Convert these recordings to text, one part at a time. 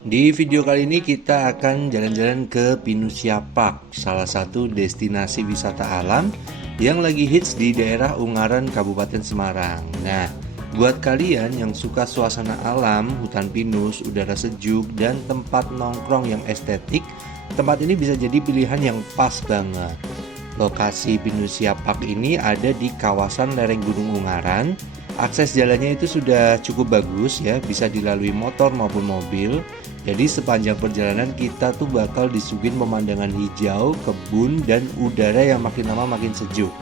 Di video kali ini kita akan jalan-jalan ke Pinusya Park, salah satu destinasi wisata alam yang lagi hits di daerah Ungaran, Kabupaten Semarang. Nah, buat kalian yang suka suasana alam, hutan pinus, udara sejuk, dan tempat nongkrong yang estetik, tempat ini bisa jadi pilihan yang pas banget. Lokasi Pinusya Park ini ada di kawasan lereng Gunung Ungaran. Akses jalannya itu sudah cukup bagus ya, bisa dilalui motor maupun mobil. Jadi sepanjang perjalanan kita tuh bakal disuguhin pemandangan hijau, kebun, dan udara yang makin lama makin sejuk.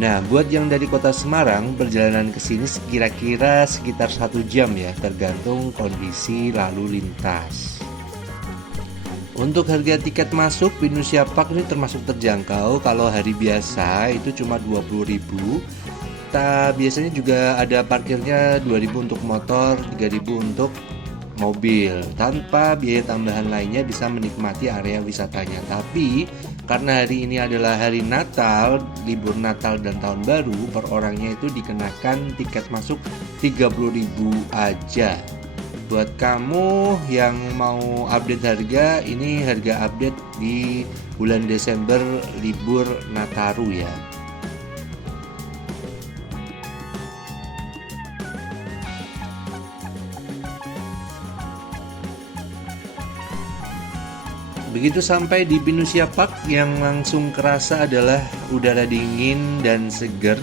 Nah, buat yang dari kota Semarang, perjalanan ke sini kira-kira sekitar 1 jam ya, tergantung kondisi lalu lintas. Untuk harga tiket masuk Pinusya Park ini termasuk terjangkau. Kalau hari biasa itu cuma 20.000. Biasanya juga ada parkirnya 2.000 untuk motor, 3.000 untuk mobil. Tanpa biaya tambahan lainnya bisa menikmati area wisatanya. Tapi karena hari ini adalah hari Natal, libur Natal dan Tahun Baru, per orangnya itu dikenakan tiket masuk 30.000 aja. Buat kamu yang mau update harga, ini harga update di bulan Desember libur Nataru ya. Begitu sampai di Pinusya Park, yang langsung kerasa adalah udara dingin dan seger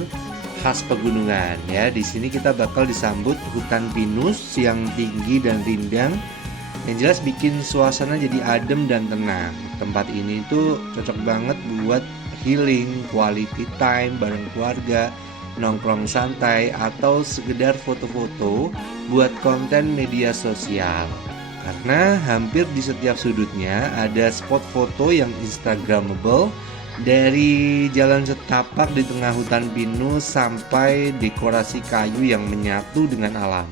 khas pegunungan ya. Di sini kita bakal disambut hutan pinus yang tinggi dan rindang, yang jelas bikin suasana jadi adem dan tenang. Tempat ini tuh cocok banget buat healing, quality time bareng keluarga, nongkrong santai, atau sekedar foto-foto buat konten media sosial. Karena hampir di setiap sudutnya ada spot foto yang instagramable, dari jalan setapak di tengah hutan pinus sampai dekorasi kayu yang menyatu dengan alam.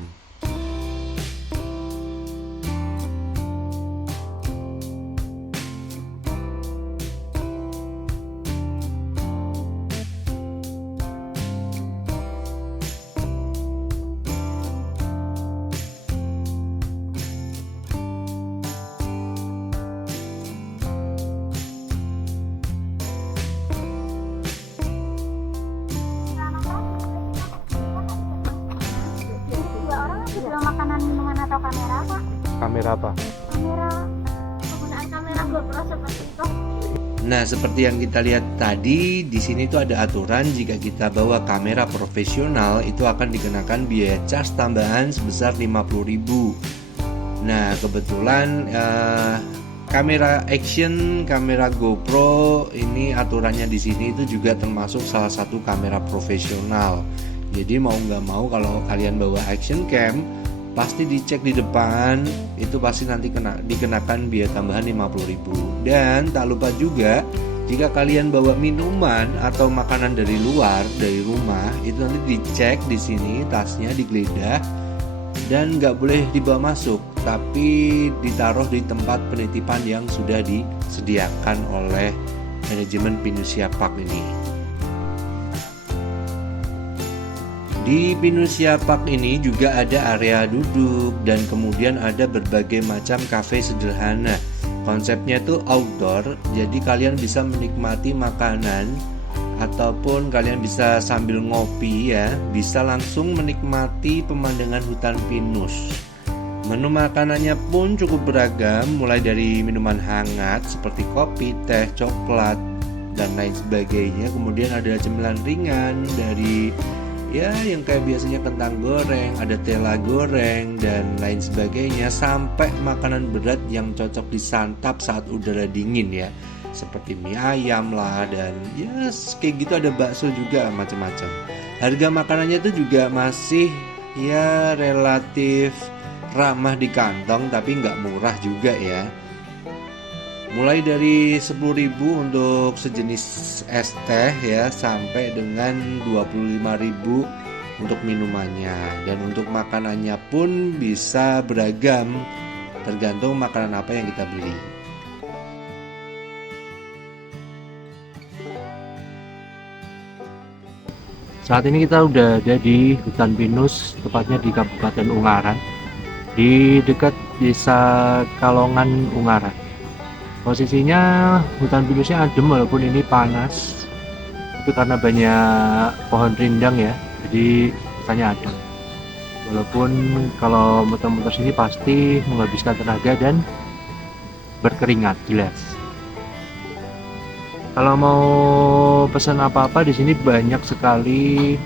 Jual makanan, minuman atau kamera, Pak? Kamera apa? Kamera, penggunaan kamera GoPro seperti itu. Nah, seperti yang kita lihat tadi, di sini tuh ada aturan jika kita bawa kamera profesional itu akan dikenakan biaya cas tambahan sebesar 50.000. Nah, kebetulan kamera action, kamera GoPro ini aturannya di sini itu juga termasuk salah satu kamera profesional. Jadi mau nggak mau kalau kalian bawa action cam, pasti dicek di depan, itu pasti nanti dikenakan biaya tambahan 50.000. Dan tak lupa juga jika kalian bawa minuman atau makanan dari luar, dari rumah, itu nanti dicek di sini, tasnya digeledah dan nggak boleh dibawa masuk, tapi ditaruh di tempat penitipan yang sudah disediakan oleh manajemen Pinusya Park ini. Di Pinusya Park ini juga ada area duduk dan kemudian ada berbagai macam kafe sederhana. Konsepnya tuh outdoor, jadi kalian bisa menikmati makanan ataupun kalian bisa sambil ngopi ya, bisa langsung menikmati pemandangan hutan pinus. Menu makanannya pun cukup beragam, mulai dari minuman hangat seperti kopi, teh, coklat, dan lain sebagainya. Kemudian ada cemilan ringan dari ya yang kayak biasanya kentang goreng, ada tela goreng dan lain sebagainya, sampai makanan berat yang cocok disantap saat udara dingin ya, seperti mie ayam lah, dan ya kayak gitu, ada bakso juga, macam-macam. Harga makanannya itu juga masih ya relatif ramah di kantong, tapi nggak murah juga ya. Mulai dari 10.000 untuk sejenis es teh ya, sampai dengan 25.000 untuk minumannya. Dan untuk makanannya pun bisa beragam, tergantung makanan apa yang kita beli. Saat ini kita udah ada di hutan pinus, tepatnya di Kabupaten Ungaran, di dekat Desa Kalongan Ungaran. Posisinya hutan pinusnya adem walaupun ini panas. Itu karena banyak pohon rindang ya, jadi hutannya adem. Walaupun kalau muter-muter sini pasti menghabiskan tenaga dan berkeringat jelas. Kalau mau pesan apa-apa di sini banyak sekali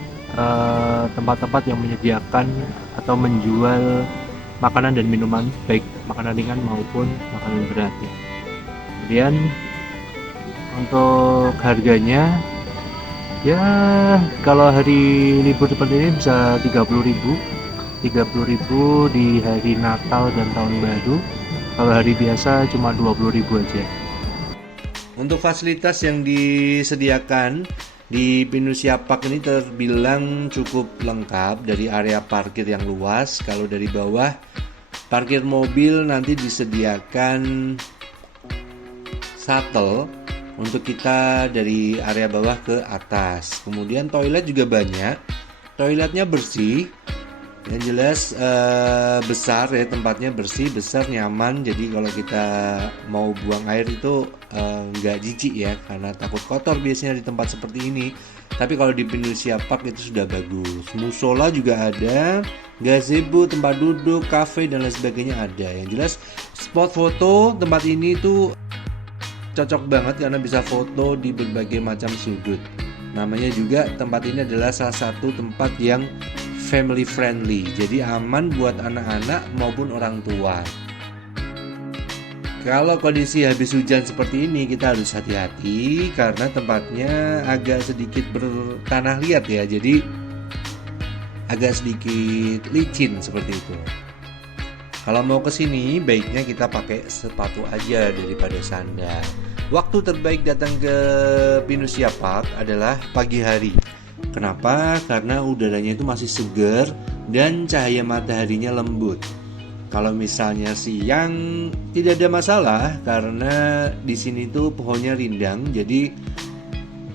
tempat-tempat yang menyediakan atau menjual makanan dan minuman, baik makanan ringan maupun makanan berat ya. Kemudian untuk harganya ya kalau hari libur seperti ini bisa 30.000 di hari Natal dan Tahun Baru. Kalau hari biasa cuma 20.000 aja. Untuk fasilitas yang disediakan di Pinussia Park ini terbilang cukup lengkap, dari area parkir yang luas. Kalau dari bawah parkir mobil nanti disediakan shuttle untuk kita dari area bawah ke atas. Kemudian toilet juga banyak, toiletnya bersih. Yang jelas besar ya, tempatnya bersih, besar, nyaman. Jadi kalau kita mau buang air itu nggak jijik ya, karena takut kotor biasanya di tempat seperti ini. Tapi kalau di Pinussia Park itu sudah bagus. Musola juga ada, gazebo, tempat duduk, kafe dan lain sebagainya ada. Yang jelas spot foto tempat ini tuh cocok banget karena bisa foto di berbagai macam sudut. Namanya juga tempat ini adalah salah satu tempat yang family friendly, jadi aman buat anak-anak maupun orang tua. Kalau kondisi habis hujan seperti ini kita harus hati-hati karena tempatnya agak sedikit bertanah liat ya, jadi agak sedikit licin seperti itu. Kalau mau ke sini baiknya kita pakai sepatu aja daripada sandal. Waktu terbaik datang ke Pinussia Park adalah pagi hari. Kenapa? Karena udaranya itu masih segar dan cahaya mataharinya lembut. Kalau misalnya siang tidak ada masalah karena di sini tuh pohonnya rindang, jadi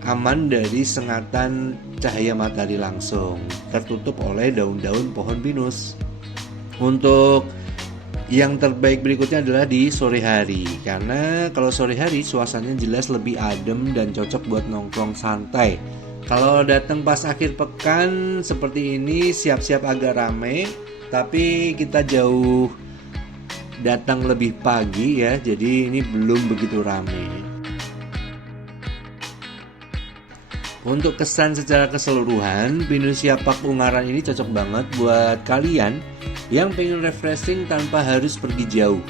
aman dari sengatan cahaya matahari langsung, tertutup oleh daun-daun pohon pinus. Untuk yang terbaik berikutnya adalah di sore hari, karena kalau sore hari suasananya jelas lebih adem dan cocok buat nongkrong santai. Kalau datang pas akhir pekan seperti ini siap-siap agak rame, tapi kita jauh datang lebih pagi ya, jadi ini belum begitu rame. Untuk kesan secara keseluruhan, Pinussia Park Ungaran ini cocok banget buat kalian yang pengen refreshing tanpa harus pergi jauh.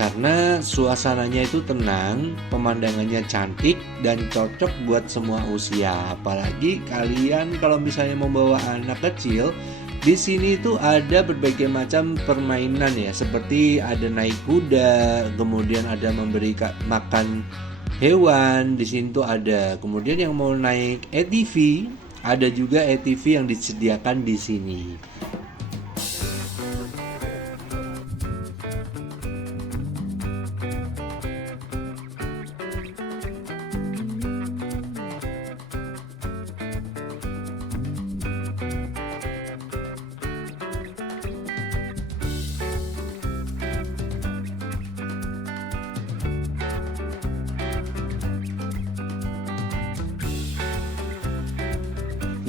Karena suasananya itu tenang, pemandangannya cantik dan cocok buat semua usia. Apalagi kalian kalau misalnya membawa anak kecil, di sini tuh ada berbagai macam permainan ya, seperti ada naik kuda, kemudian ada memberi makan hewan, di sini tuh ada. Kemudian yang mau naik ATV, ada juga ATV yang disediakan di sini.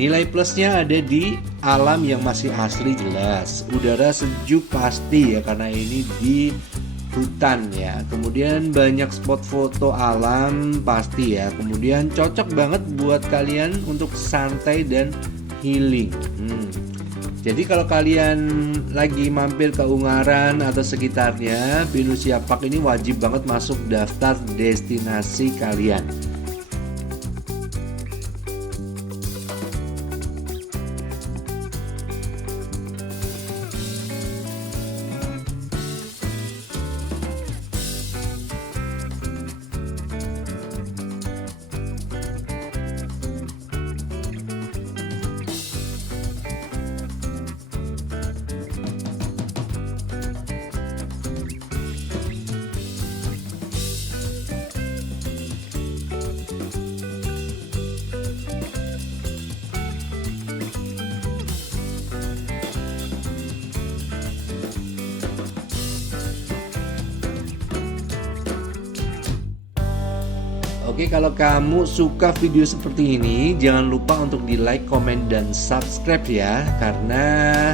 Nilai plusnya ada di alam yang masih asli jelas, udara sejuk pasti ya karena ini di hutan ya. Kemudian banyak spot foto alam pasti ya. Kemudian cocok banget buat kalian untuk santai dan healing. Jadi kalau kalian lagi mampir ke Ungaran atau sekitarnya, Pinussia Park ini wajib banget masuk daftar destinasi kalian. Oke, kalau kamu suka video seperti ini, jangan lupa untuk di like, komen, dan subscribe ya. Karena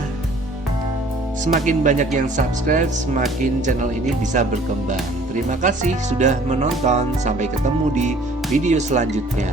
semakin banyak yang subscribe, semakin channel ini bisa berkembang. Terima kasih sudah menonton. Sampai ketemu di video selanjutnya.